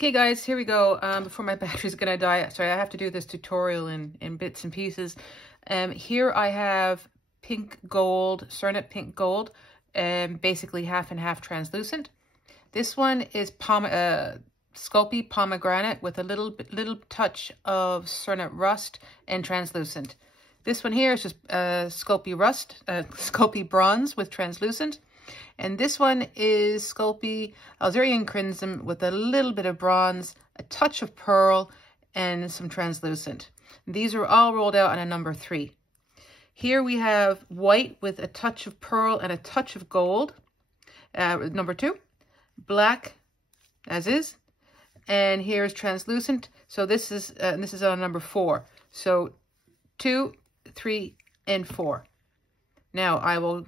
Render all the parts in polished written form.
Okay guys, here we go. Before my battery's gonna die, sorry, I have to do this tutorial in bits and pieces. Here I have pink gold, Cernit pink gold, basically half and half translucent. This one is Sculpey pomegranate with a little touch of Cernit rust and translucent. This one here is just Sculpey bronze with translucent. And this one is Scupley Alizarin Crimson with a little bit of bronze, a touch of pearl, and some translucent. These are all rolled out on a number 3. Here we have white with a touch of pearl and a touch of gold, number 2. Black, as is. And here's translucent. So this is on number 4. So 2, 3, and 4. Now I will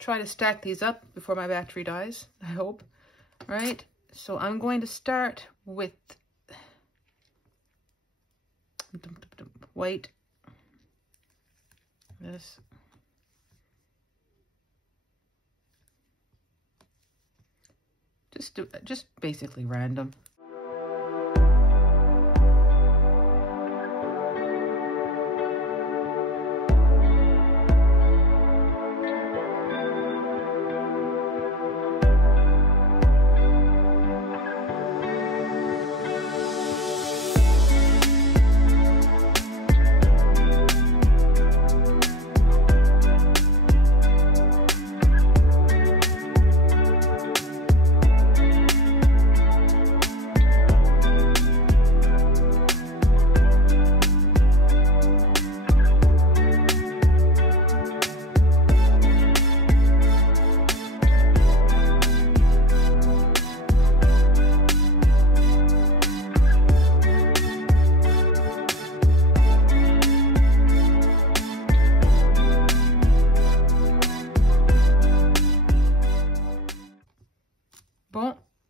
try to stack these up before my battery dies, I hope. All right, so I'm going to start with white, this, just basically random.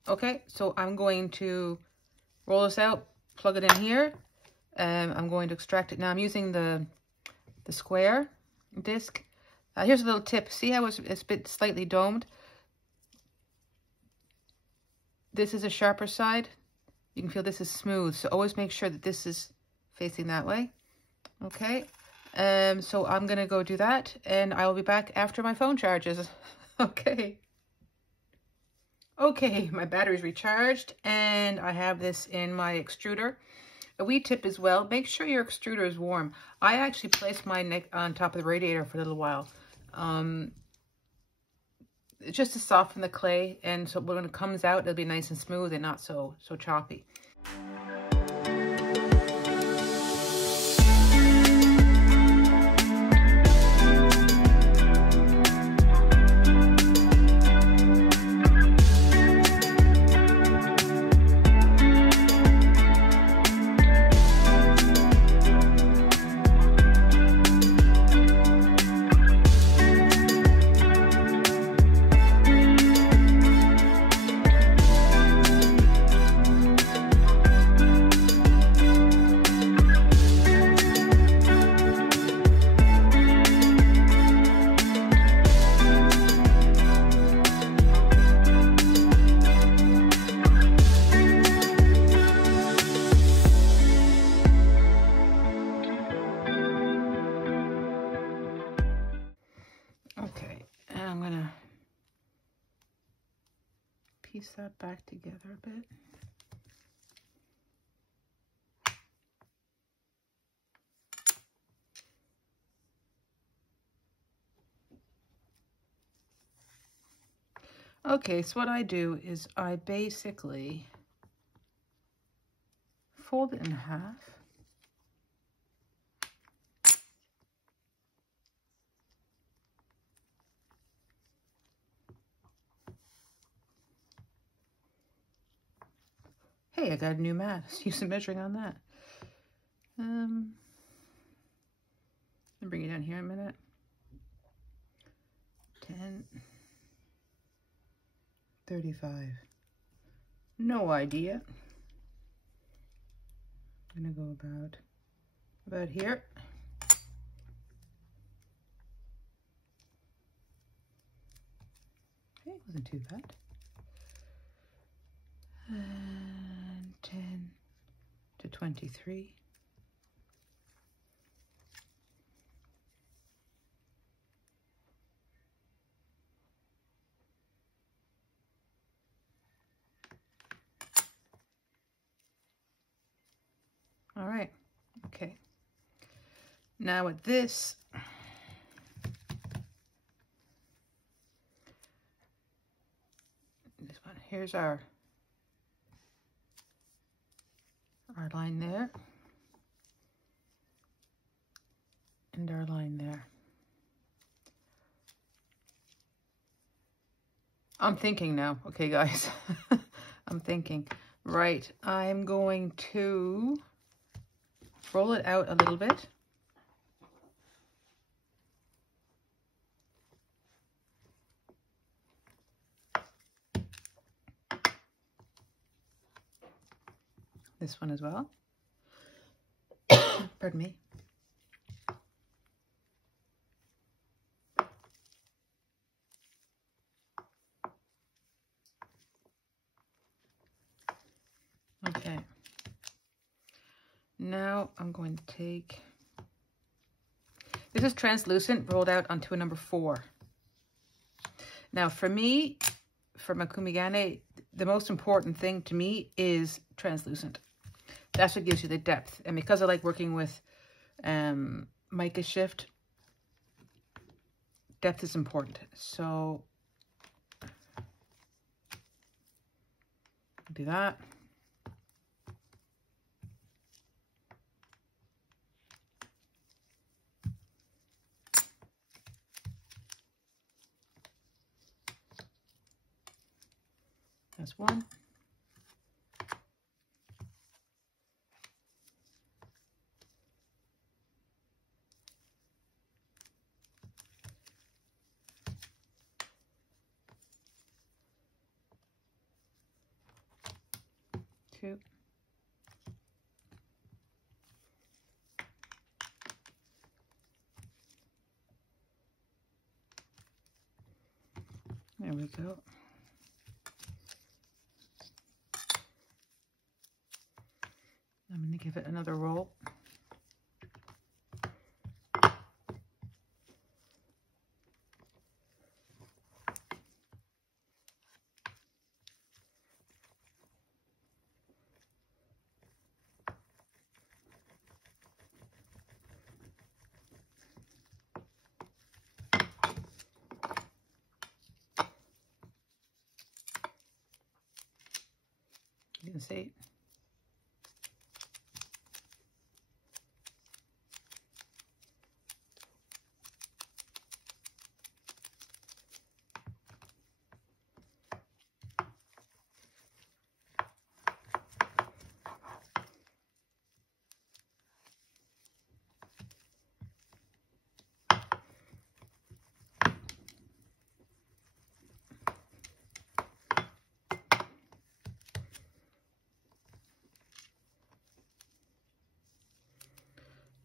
Okay, so I'm going to roll this out, plug it in here. I'm going to extract it. Now I'm using the square disc. Here's a little tip. See how it's a bit slightly domed? This is a sharper side. You can feel this is smooth, so always make sure that this is facing that way. Okay, so I'm gonna go do that, and I will be back after my phone charges. Okay. Okay, my battery's recharged, and I have this in my extruder. A wee tip as well, make sure your extruder is warm. I actually placed mine on top of the radiator for a little while. Just to soften the clay, and so when it comes out, it'll be nice and smooth and not so choppy. Piece that back together a bit. Okay, so what I do is I basically fold it in half. Hey, I got a new mat. Let's use some measuring on that. I'll bring it down here a minute. 10, 35. No idea. I'm gonna go about here. Okay, wasn't too bad. And 10 to 23. All right, okay. Now with this, here's our line there, and our line there. I'm thinking now, okay guys, I'm thinking, right, I'm going to roll it out a little bit. This one as well. Pardon me. Okay. Now I'm going to take, this is translucent rolled out onto a number 4. Now for me, for Mokume Gane, the most important thing to me is translucent. That's what gives you the depth. And because I like working with mica shift, depth is important. So do that. That's one. Two. There we go. I'm going to give it another roll. You can see.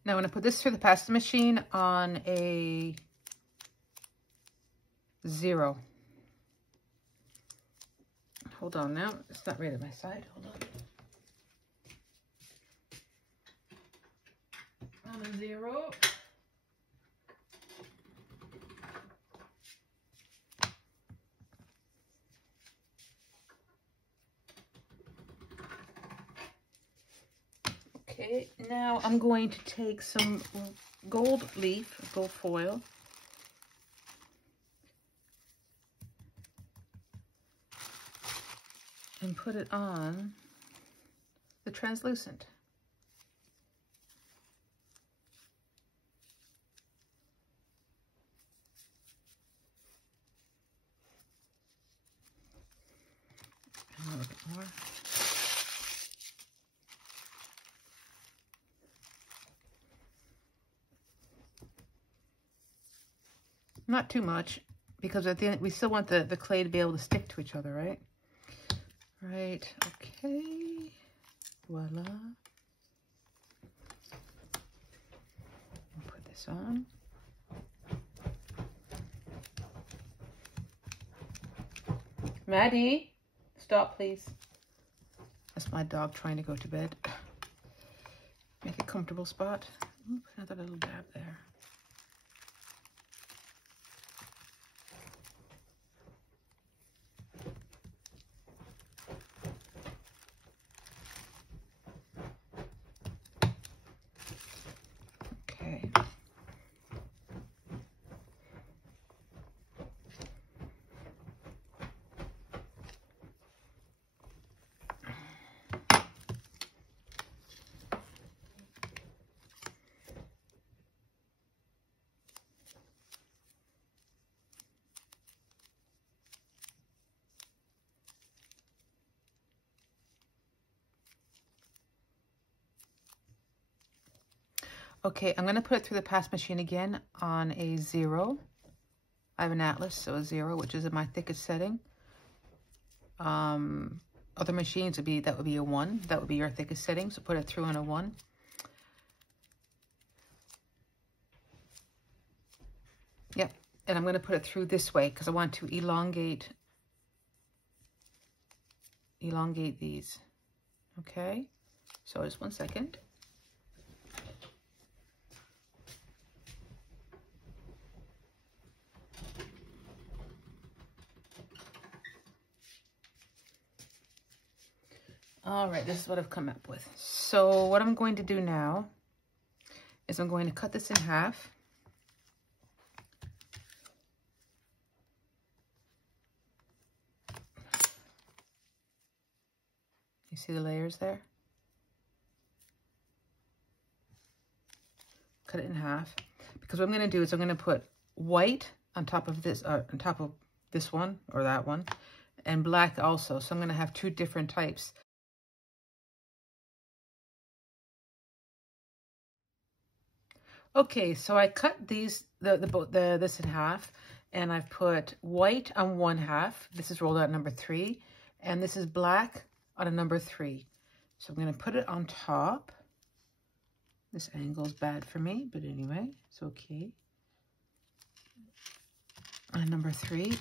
Now I'm going to put this through the pasta machine on a 0. Hold on now. It's not right at my side. Hold on. On a 0. Okay, now I'm going to take some gold leaf, gold foil, and put it on the translucent. And a little bit more. Not too much, because at the end we still want the clay to be able to stick to each other, right? Right, okay. Voila. I'll put this on. Maddie, stop please. That's my dog trying to go to bed. Make a comfortable spot. Ooh, another little dab there. Okay. Okay, I'm going to put it through the pass machine again on a 0. I have an Atlas, so a 0, which is in my thickest setting. Other machines would be, that would be a 1. That would be your thickest setting, so put it through on a 1. Yep, and I'm going to put it through this way because I want to elongate these. Okay, so just 1 second. All right, this is what I've come up with. So what I'm going to do now is I'm going to cut this in half. You see the layers there? Cut it in half. Because what I'm going to do is I'm going to put white on top of this one or that one, and black also. So I'm going to have 2 different types. Okay, so I cut these this in half, and I've put white on 1/2. This is rolled out number 3, and this is black on a number 3. So I'm going to put it on top. This angle is bad for me, but anyway, it's okay. On number 3.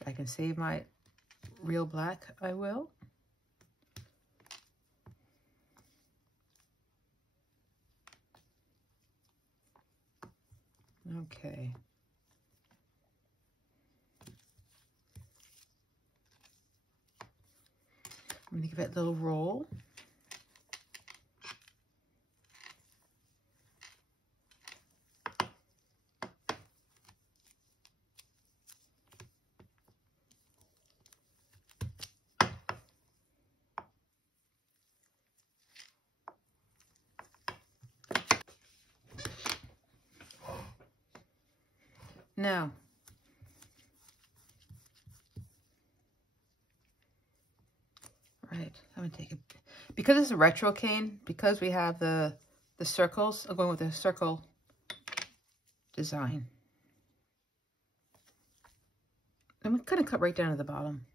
If I can save my real black, I will. Okay. I'm going to give it a little roll. Now, right, I'm gonna take it, because it's a retro cane, because we have the circles, I'm going with the circle design. I'm gonna cut right down to the bottom.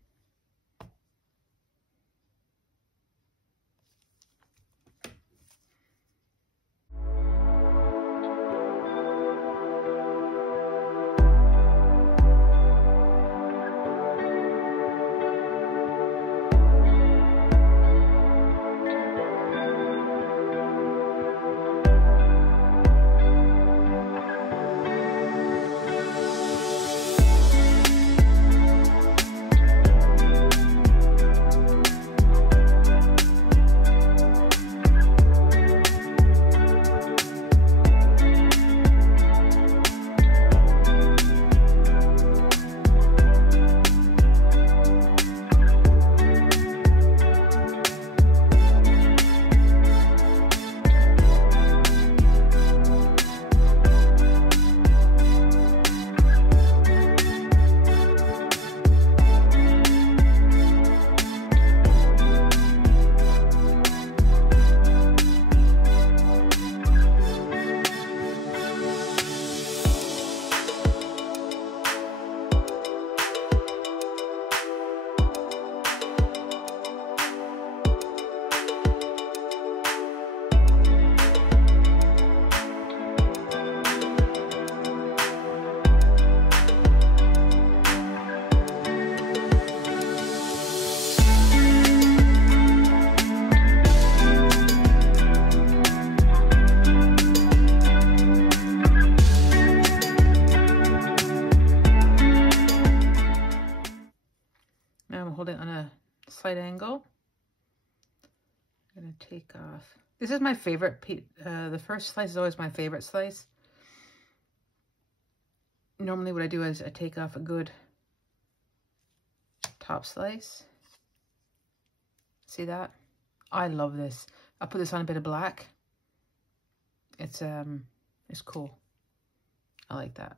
I'm gonna take off. This is my favorite the first slice is always my favorite slice. Normally what I do is I take off a good top slice. See that? I love this. I'll put this on a bit of black. It's cool. I like that.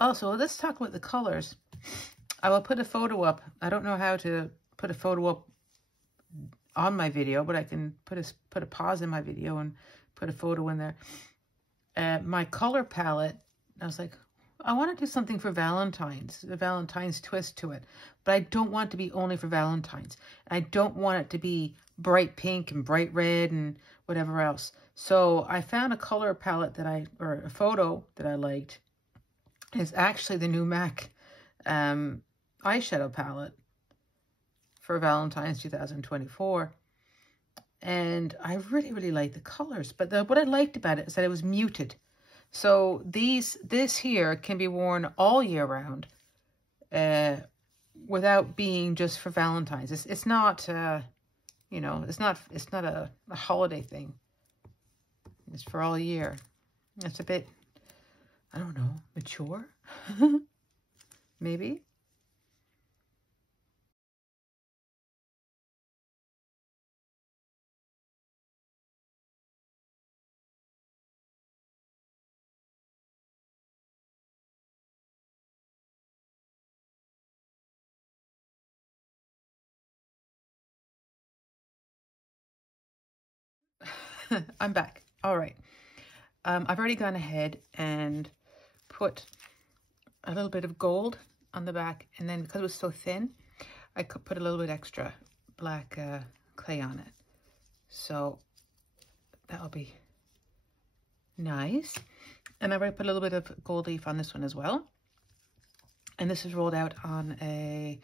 Also, let's talk about the colors. I will put a photo up. I don't know how to put a photo up on my video, but I can put a pause in my video and put a photo in there. My color palette, I was like, I want to do something for Valentine's, the Valentine's twist to it, but I don't want it to be only for Valentine's. I don't want it to be bright pink and bright red and whatever else. So I found a color palette or a photo that I liked. It's actually the new MAC eyeshadow palette for Valentine's 2024. And I really, really like the colors. But what I liked about it is that it was muted. So this here can be worn all year round without being just for Valentine's. It's not, you know, it's not a holiday thing. It's for all year. It's a bit, I don't know, mature? Maybe? I'm back. All right. I've already gone ahead and put a little bit of gold on the back, and then because it was so thin, I could put a little bit extra black clay on it. So that'll be nice. And I've already put a little bit of gold leaf on this one as well. And this is rolled out on a,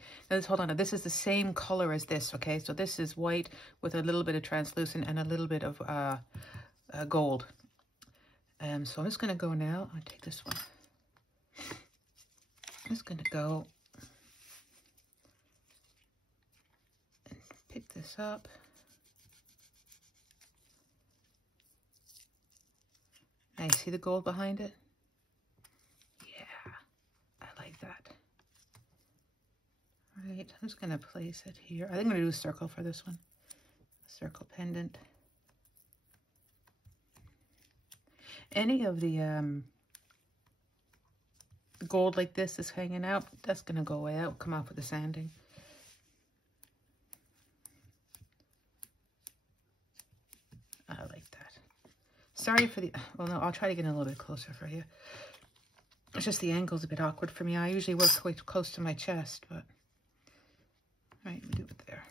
hold on, this is the same color as this, okay? So this is white with a little bit of translucent and a little bit of gold. So I'm just gonna go now, I'll take this one. I'm just going to go and pick this up. Now you see the gold behind it? Yeah, I like that. All right, I'm just going to place it here. I think I'm going to do a circle for this one. A circle pendant. Any of the gold like this is hanging out, that's going to go away. That will come off with the sanding. I like that. Sorry for the, well no, I'll try to get a little bit closer for you. It's just the angle's a bit awkward for me. I usually work quite close to my chest, but all right, we'll do it there.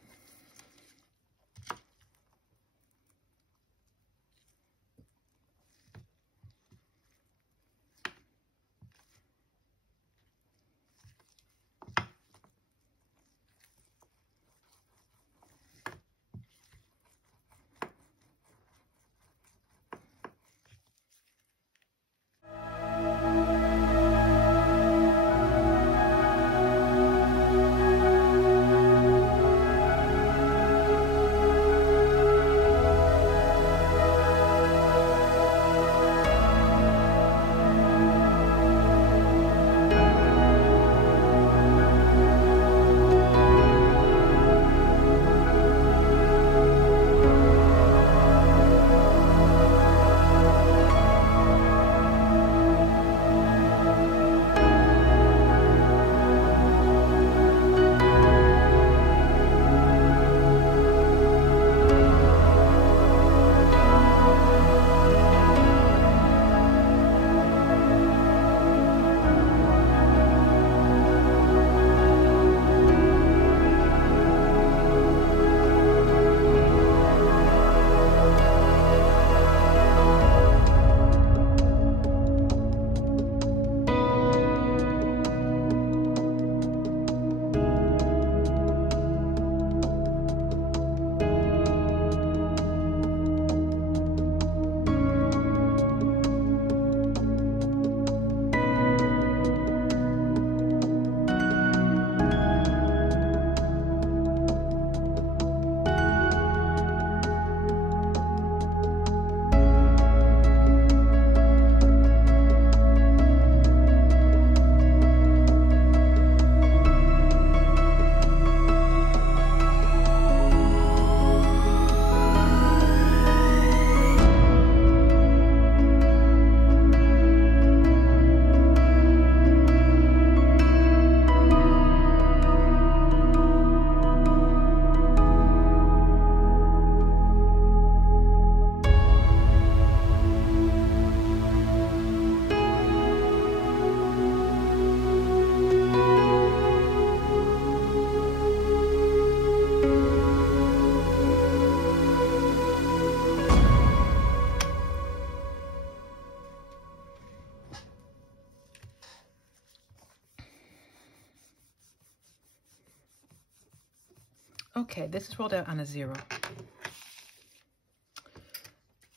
Okay, this is rolled out on a 0.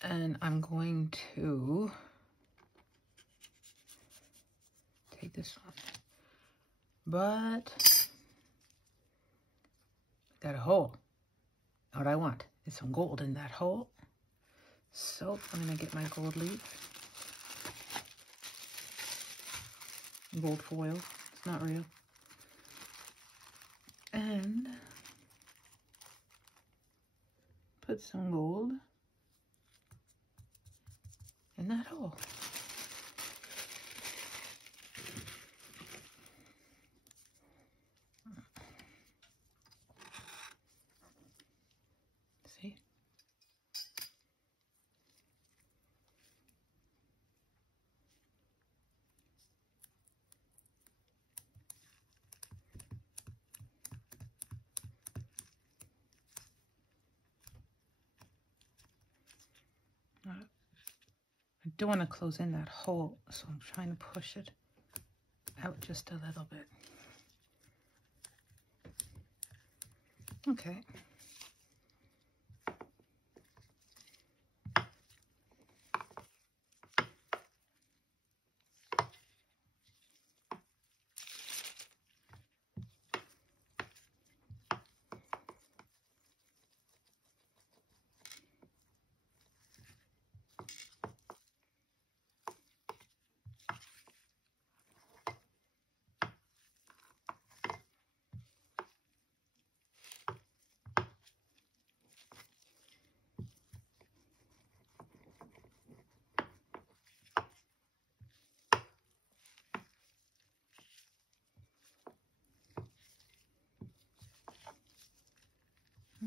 And I'm going to take this one. But got a hole. What I want is some gold in that hole. So I'm going to get my gold leaf. Gold foil. It's not real. And put some gold in that hole. See? I don't want to close in that hole, so I'm trying to push it out just a little bit. Okay.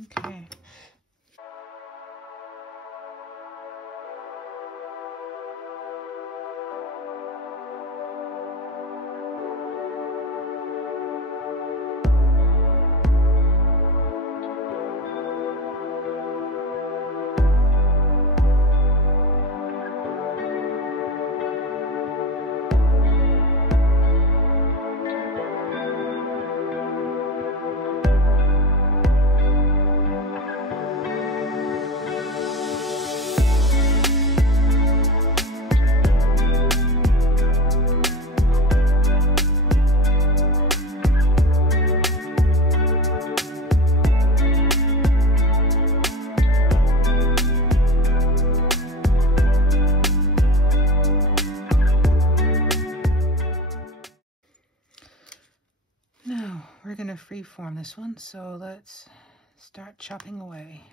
Okay. Now we're going to freeform this one, so let's start chopping away.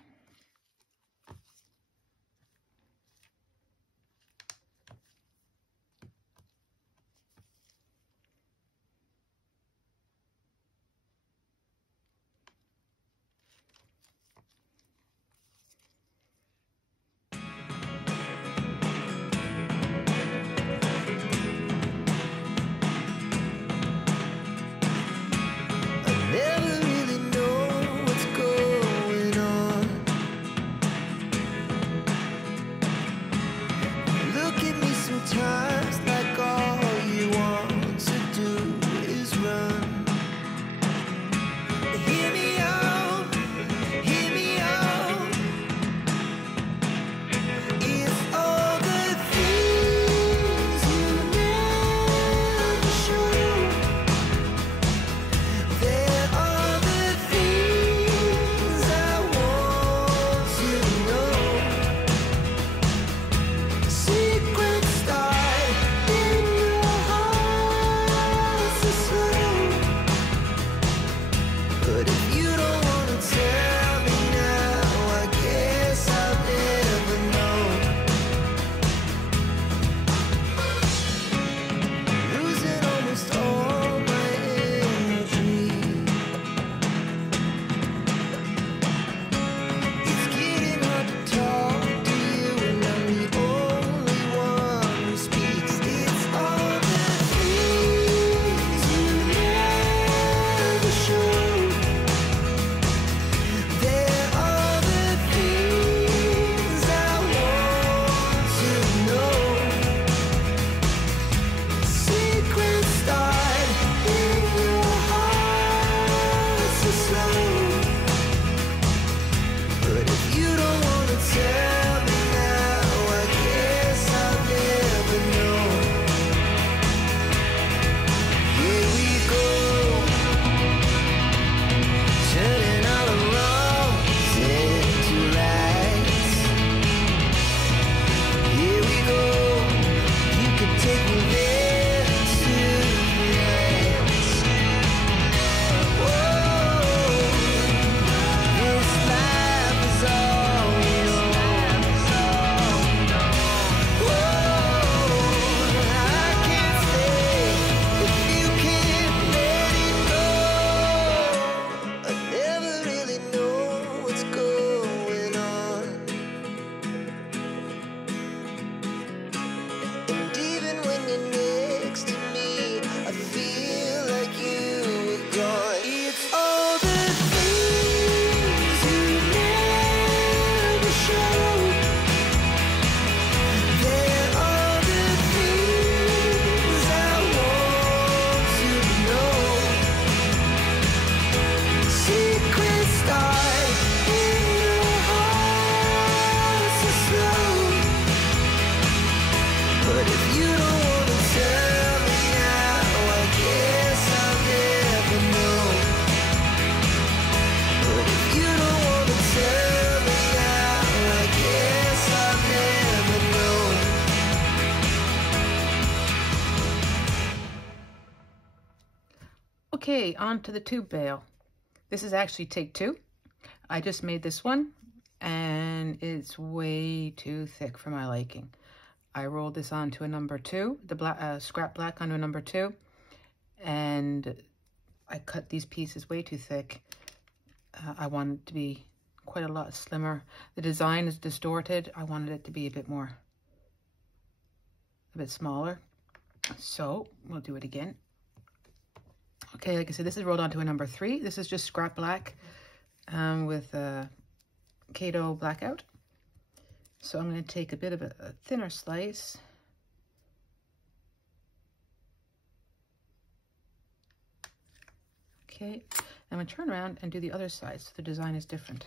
Okay, on to the tube bale. This is actually take 2. I just made this one and it's way too thick for my liking. I rolled this onto a number 2, the black, scrap black onto a number 2, and I cut these pieces way too thick. I want it to be quite a lot slimmer. The design is distorted. I wanted it to be a bit smaller. So we'll do it again. Okay, like I said, this is rolled onto a number 3. This is just scrap black with Kato blackout. So I'm going to take a bit of a thinner slice. Okay, I'm going to turn around and do the other side so the design is different.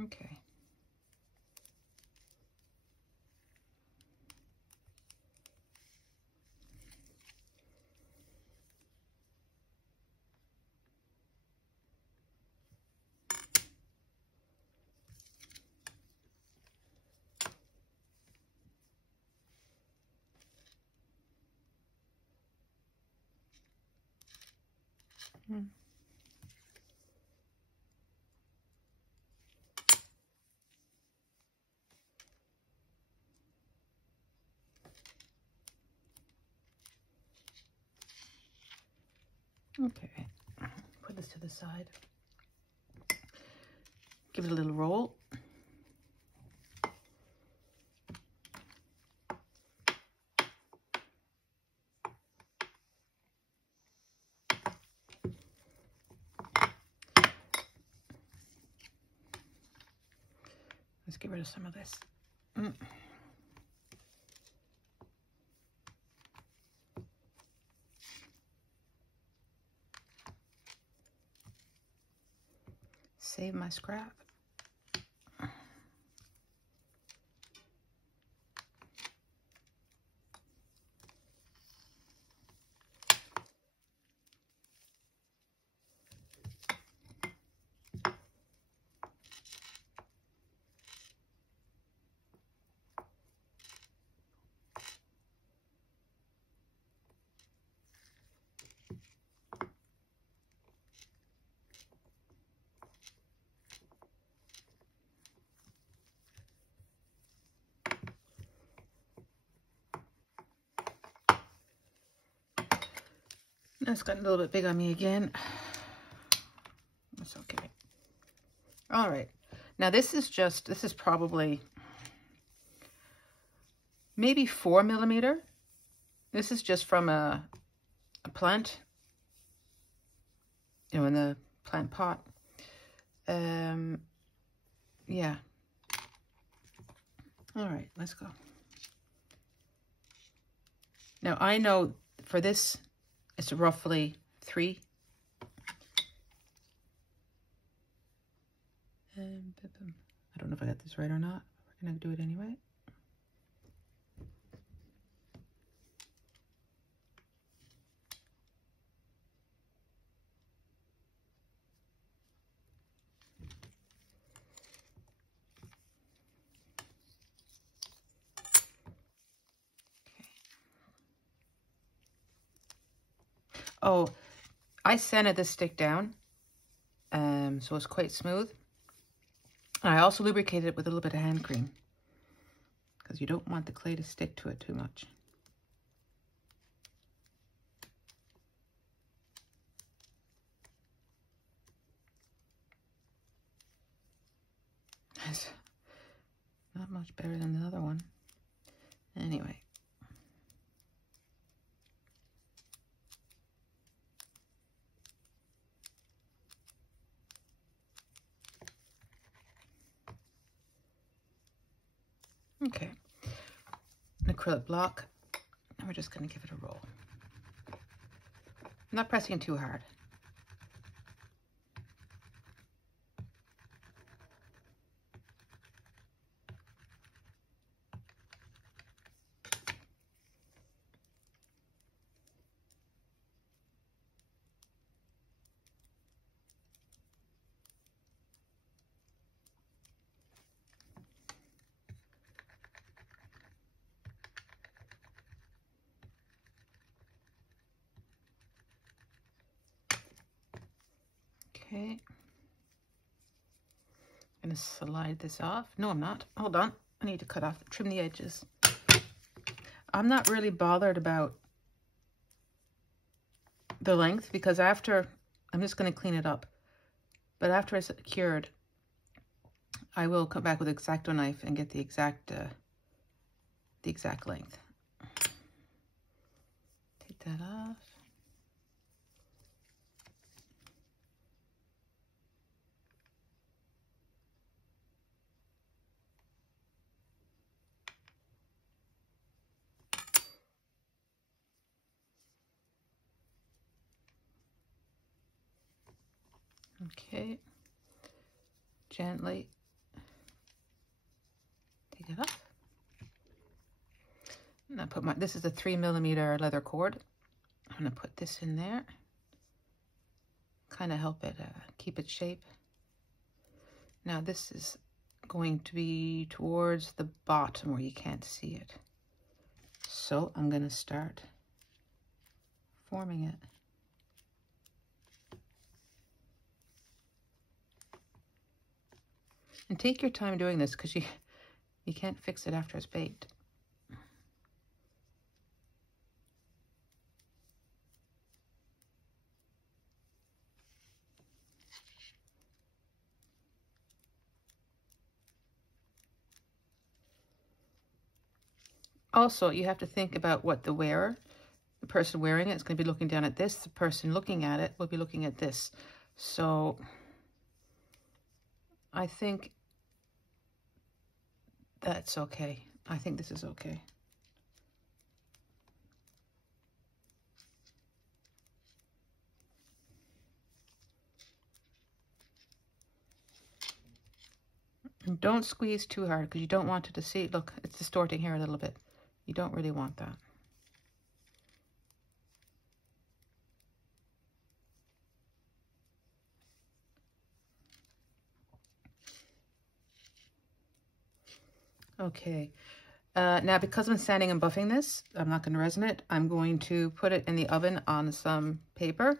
Okay. Okay, put this to the side. Give it a little roll. Let's get rid of some of this. Save my scrap. That's gotten a little bit big on me again. That's okay. All right. Now this is probably maybe 4 millimeter. This is just from a plant, you know, in the plant pot. Yeah. All right, let's go. Now I know for this, it's roughly 3. I don't know if I got this right or not. We're gonna do it anyway. Oh, I sanded this stick down, so it's quite smooth. And I also lubricated it with a little bit of hand cream because you don't want the clay to stick to it too much. It's not much better than the other one. Anyway. Okay, an acrylic block, and we're just going to give it a roll. I'm not pressing too hard. Okay, I'm going to slide this off. No, I'm not. Hold on. I need to trim the edges. I'm not really bothered about the length, because after, I'm just going to clean it up, but after it's cured, I will come back with an X-Acto knife and get the exact length. Take that off. Okay, gently take it off. And I put my, this is a 3mm leather cord. I'm gonna put this in there, kind of help it keep its shape. Now this is going to be towards the bottom where you can't see it. So I'm gonna start forming it. And take your time doing this, because you can't fix it after it's baked. Also, you have to think about what the wearer, the person wearing it, is going to be looking down at this. The person looking at it will be looking at this. So I think that's okay. I think this is okay. And don't squeeze too hard, because you don't want it to see. Look, it's distorting here a little bit. You don't really want that. Okay, now because I'm sanding and buffing this, I'm not going to resin it. I'm going to put it in the oven on some paper.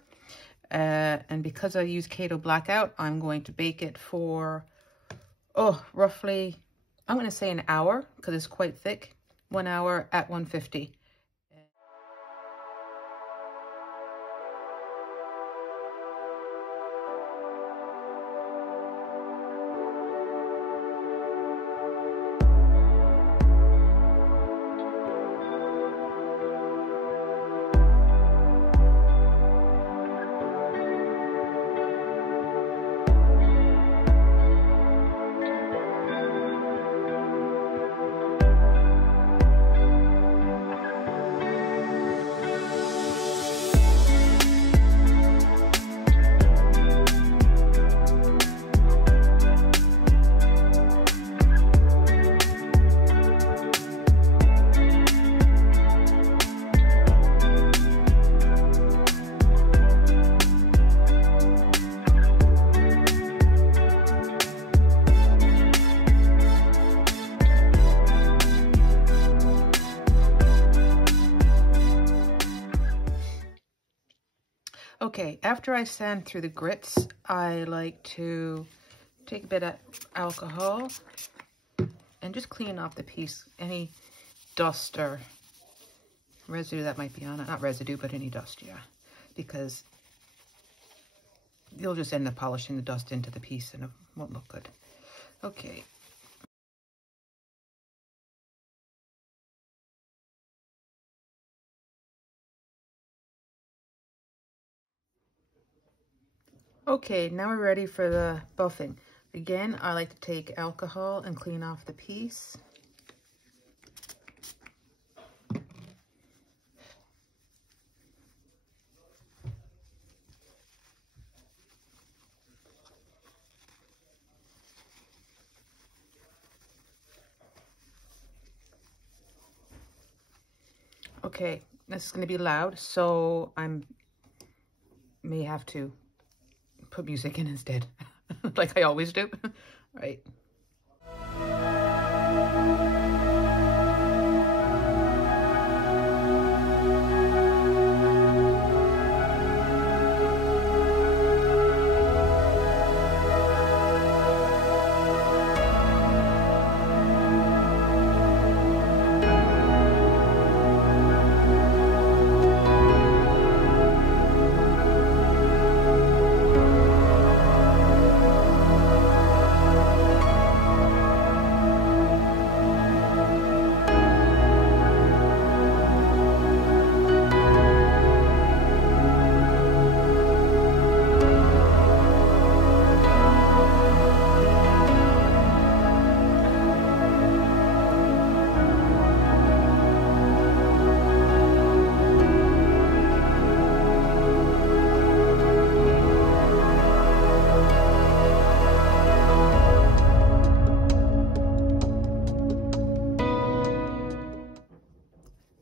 And because I use Kato Blackout, I'm going to bake it for, roughly, I'm going to say an hour, because it's quite thick. 1 hour at 150. Okay, after I sand through the grits, I like to take a bit of alcohol and just clean off the piece, any dust or residue that might be on it. Not residue, but any dust, yeah. Because you'll just end up polishing the dust into the piece and it won't look good. Okay. Okay, now we're ready for the buffing. Again, I like to take alcohol and clean off the piece. Okay, this is going to be loud, so I may have to put music in instead, like I always do, right?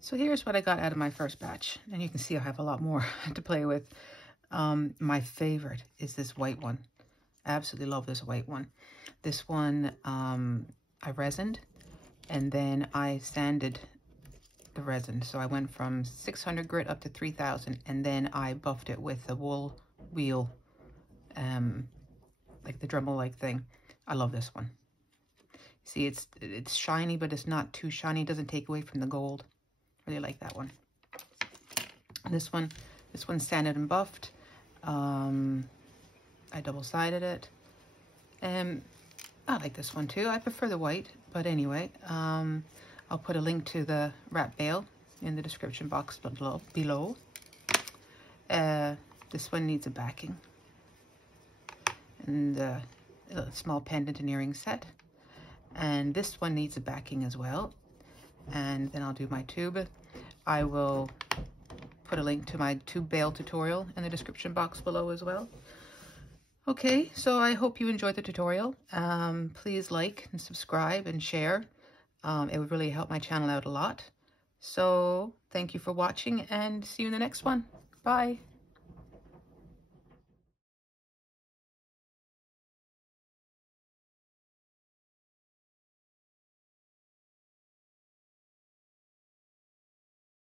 So here's what I got out of my first batch. And you can see I have a lot more to play with. My favorite is this white one. Absolutely love this white one. This one I resined, and then I sanded the resin. So I went from 600 grit up to 3000, and then I buffed it with a wool wheel, like the Dremel-like thing. I love this one. See, it's shiny, but it's not too shiny. It doesn't take away from the gold. Really like that one. And this one's sanded and buffed. I double-sided it. And I like this one too. I prefer the white, but anyway, I'll put a link to the wrap bale in the description box below. This one needs a backing. And a small pendant and earring set. And this one needs a backing as well. And then I'll do my tube. I will put a link to my tube bale tutorial in the description box below as well. Okay, so I hope you enjoyed the tutorial. Please like and subscribe and share. It would really help my channel out a lot. So thank you for watching, and see you in the next one. Bye.